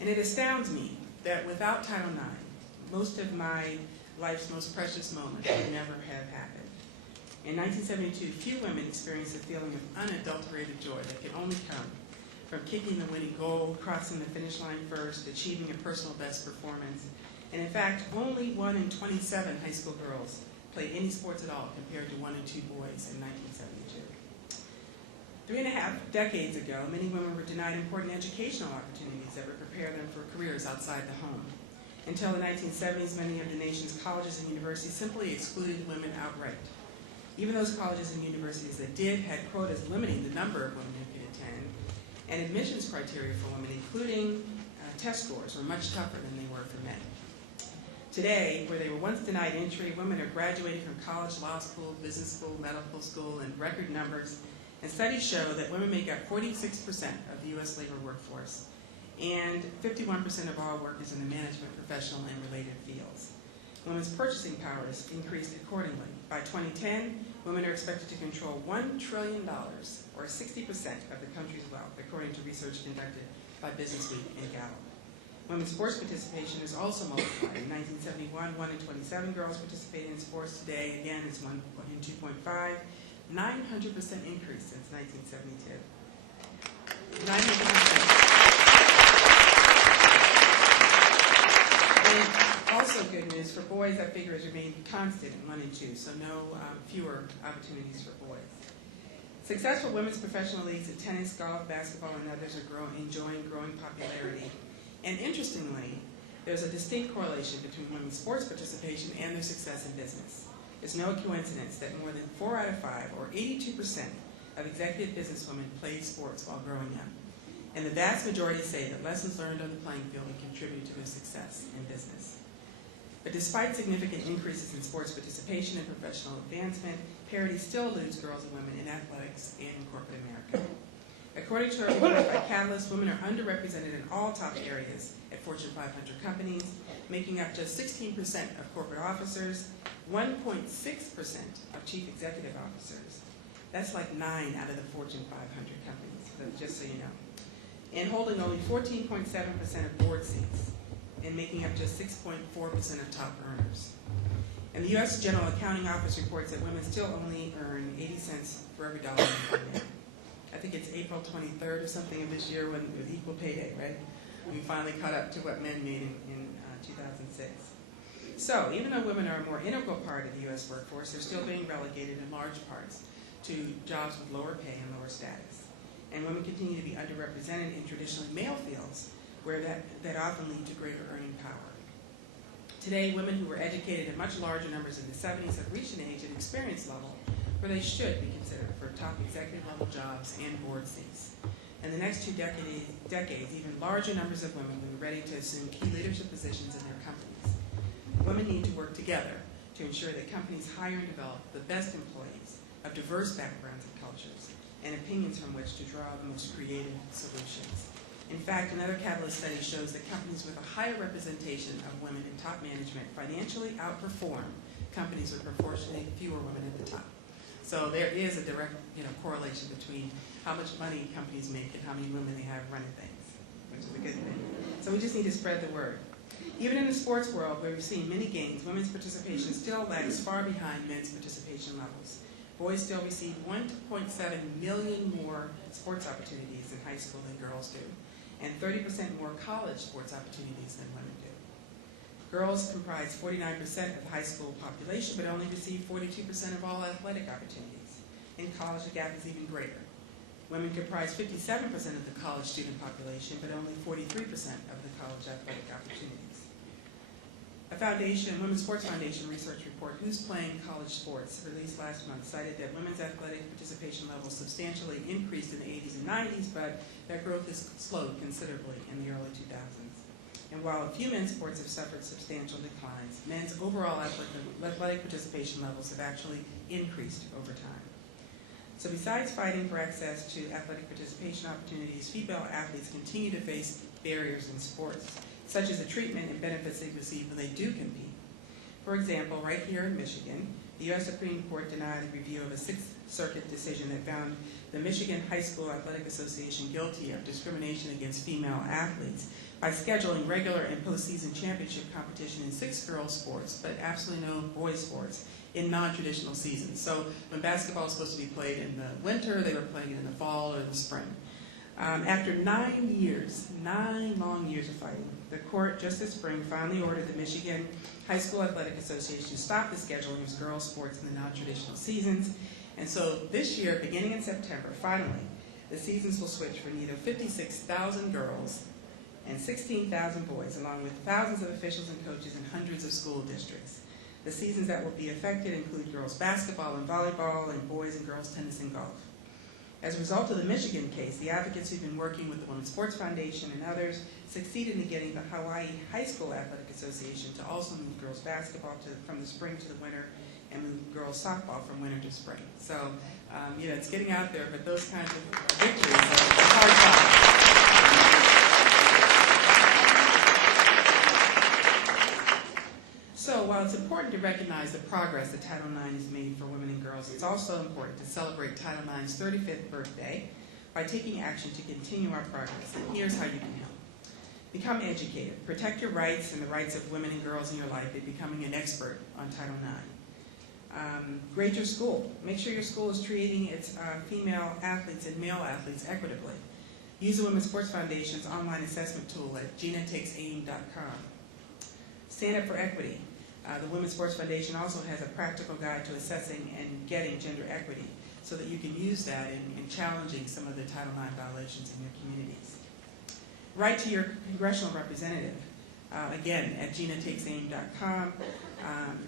And it astounds me that without Title IX, most of my life's most precious moments would never have happened. In 1972, few women experienced a feeling of unadulterated joy that could only come from kicking the winning goal, crossing the finish line first, achieving a personal best performance. And in fact, only 1 in 27 high school girls played any sports at all compared to 1 in 2 boys in 1972. 3.5 decades ago, many women were denied important educational opportunities that would prepare them for careers outside the home. Until the 1970s, many of the nation's colleges and universities simply excluded women outright. Even those colleges and universities that did had quotas limiting the number of women who could attend, and admissions criteria for women, including test scores, were much tougher than they were for men. Today, where they were once denied entry, women are graduating from college, law school, business school, medical school in record numbers, and studies show that women make up 46% of the U.S. labor workforce, and 51% of all workers in the management, professional, and related fields. Women's purchasing power has increased accordingly. By 2010, women are expected to control $1 trillion, or 60% of the country's wealth, according to research conducted by Businessweek and Gallup. Women's sports participation is also multiplied. In 1971, 1 in 27 girls participated in sports. Today, again, it's 1 in 2.5, 900% increase since 1972. 900%. And also good news for boys, that figure has remained constant in 1 and 2, so no fewer opportunities for boys. Successful women's professional leagues in tennis, golf, basketball, and others are enjoying growing popularity. And interestingly, there's a distinct correlation between women's sports participation and their success in business. It's no coincidence that more than 4 out of 5, or 82%, of executive businesswomen played sports while growing up. And the vast majority say that lessons learned on the playing field can contribute to their success in business. But despite significant increases in sports participation and professional advancement, parity still eludes girls and women in athletics and in corporate America. According to a report by Catalyst, women are underrepresented in all top areas at Fortune 500 companies, making up just 16% of corporate officers, 1.6% of chief executive officers. That's like 9 out of the Fortune 500 companies, just so you know. And holding only 14.7% of board seats, and making up just 6.4% of top earners. And the U.S. General Accounting Office reports that women still only earn 80 cents for every dollar they make. I think it's April 23rd or something of this year when it was equal pay day, right? We finally caught up to what men made in 2006. So even though women are a more integral part of the U.S. workforce, they're still being relegated in large parts to jobs with lower pay and lower status. And women continue to be underrepresented in traditionally male fields where that often lead to greater earning power. Today, women who were educated in much larger numbers in the 70s have reached an age and experience level where they should be considered for top executive level jobs and board seats. In the next 2 decades, even larger numbers of women will be ready to assume key leadership positions in their companies. Women need to work together to ensure that companies hire and develop the best employees of diverse backgrounds and cultures and opinions from which to draw the most creative solutions. In fact, another Catalyst study shows that companies with a higher representation of women in top management financially outperform companies with proportionally fewer women at the top. So there is a direct correlation between how much money companies make and how many women they have running things, which is a good thing. So we just need to spread the word. Even in the sports world, where we've seen many gains, women's participation still lags far behind men's participation levels. Boys still receive 1.7 million more sports opportunities in high school than girls do, and 30% more college sports opportunities than women do. Girls comprise 49% of the high school population, but only receive 42% of all athletic opportunities. In college, the gap is even greater. Women comprise 57% of the college student population, but only 43% of the college athletic opportunities. A Women's Sports Foundation research report, Who's Playing College Sports, released last month, cited that women's athletic participation levels substantially increased in the 80s and 90s, but that growth has slowed considerably in the early 2000s. And while a few men's sports have suffered substantial declines, men's overall athletic participation levels have actually increased over time. So besides fighting for access to athletic participation opportunities, female athletes continue to face barriers in sports, such as the treatment and benefits they receive when they do compete. For example, right here in Michigan, the U.S. Supreme Court denied the review of a Circuit decision that found the Michigan High School Athletic Association guilty of discrimination against female athletes by scheduling regular and postseason championship competition in 6 girls sports, but absolutely no boys sports in non-traditional seasons. So when basketball was supposed to be played in the winter, they were playing it in the fall or the spring. After 9 long years of fighting, the court just this spring finally ordered the Michigan High School Athletic Association to stop the scheduling of girls sports in the non-traditional seasons. And so this year, beginning in September, finally, the seasons will switch for neither 56,000 girls and 16,000 boys, along with thousands of officials and coaches in hundreds of school districts. The seasons that will be affected include girls basketball and volleyball and boys and girls tennis and golf. As a result of the Michigan case, the advocates who've been working with the Women's Sports Foundation and others succeeded in getting the Hawaii High School Athletic Association to also move girls basketball from the spring to the winter and move girls softball from winter to spring. So, it's getting out there, but those kinds of victories are hard fought. So while it's important to recognize the progress that Title IX has made for women and girls, it's also important to celebrate Title IX's 35th birthday by taking action to continue our progress. And here's how you can help. Become educated. Protect your rights and the rights of women and girls in your life by becoming an expert on Title IX. Grade your school. Make sure your school is treating its female athletes and male athletes equitably. Use the Women's Sports Foundation's online assessment tool at GinaTakesAim.com. Stand up for equity. The Women's Sports Foundation also has a practical guide to assessing and getting gender equity so that you can use that in challenging some of the Title IX violations in your communities. Write to your congressional representative, again, at GinaTakesAim.com.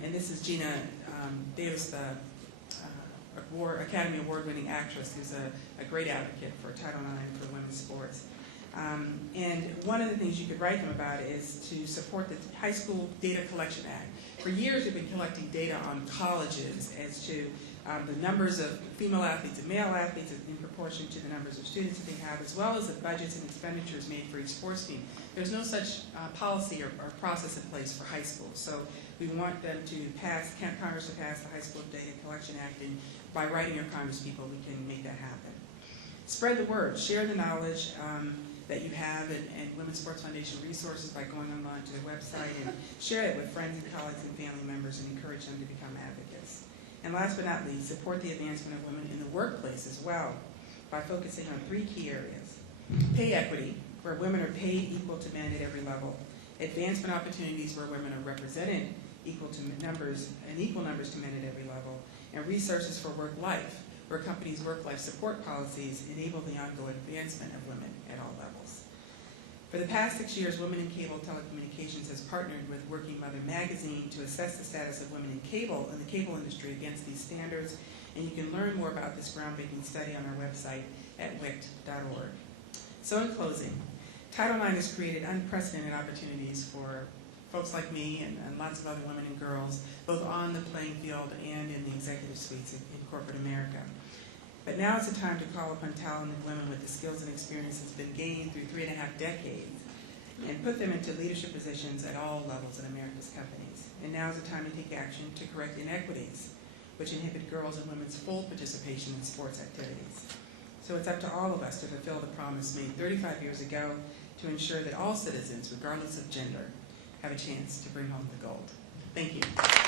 And this is Gina Davis, the Academy Award-winning actress, who's a great advocate for Title IX for women's sports. And one of the things you could write them about is to support the High School Data Collection Act. For years, we've been collecting data on colleges as to the numbers of female athletes and male athletes in proportion to the numbers of students that they have, as well as the budgets and expenditures made for each sports team. There's no such policy or process in place for high schools. So we want them to Congress to pass the High School Data Collection Act, and by writing your congresspeople, we can make that happen. Spread the word. Share the knowledge that you have and Women's Sports Foundation resources by going online to their website, and share it with friends and colleagues and family members and encourage them to become advocates. And last but not least, support the advancement of women in the workplace as well by focusing on 3 key areas. Pay equity, where women are paid equal to men at every level. Advancement opportunities where women are represented equal numbers to men at every level. And resources for work life, where companies' work-life support policies enable the ongoing advancement of women at all levels. For the past 6 years, Women in Cable Telecommunications has partnered with Working Mother magazine to assess the status of women in the cable industry against these standards, and you can learn more about this groundbreaking study on our website at wict.org. So in closing, Title IX has created unprecedented opportunities for folks like me and lots of other women and girls, both on the playing field and in the executive suites in corporate America. But now is the time to call upon talented women with the skills and experience that's been gained through 3.5 decades and put them into leadership positions at all levels in America's companies. And now is the time to take action to correct inequities which inhibit girls and women's full participation in sports activities. So it's up to all of us to fulfill the promise made 35 years ago to ensure that all citizens, regardless of gender, have a chance to bring home the gold. Thank you.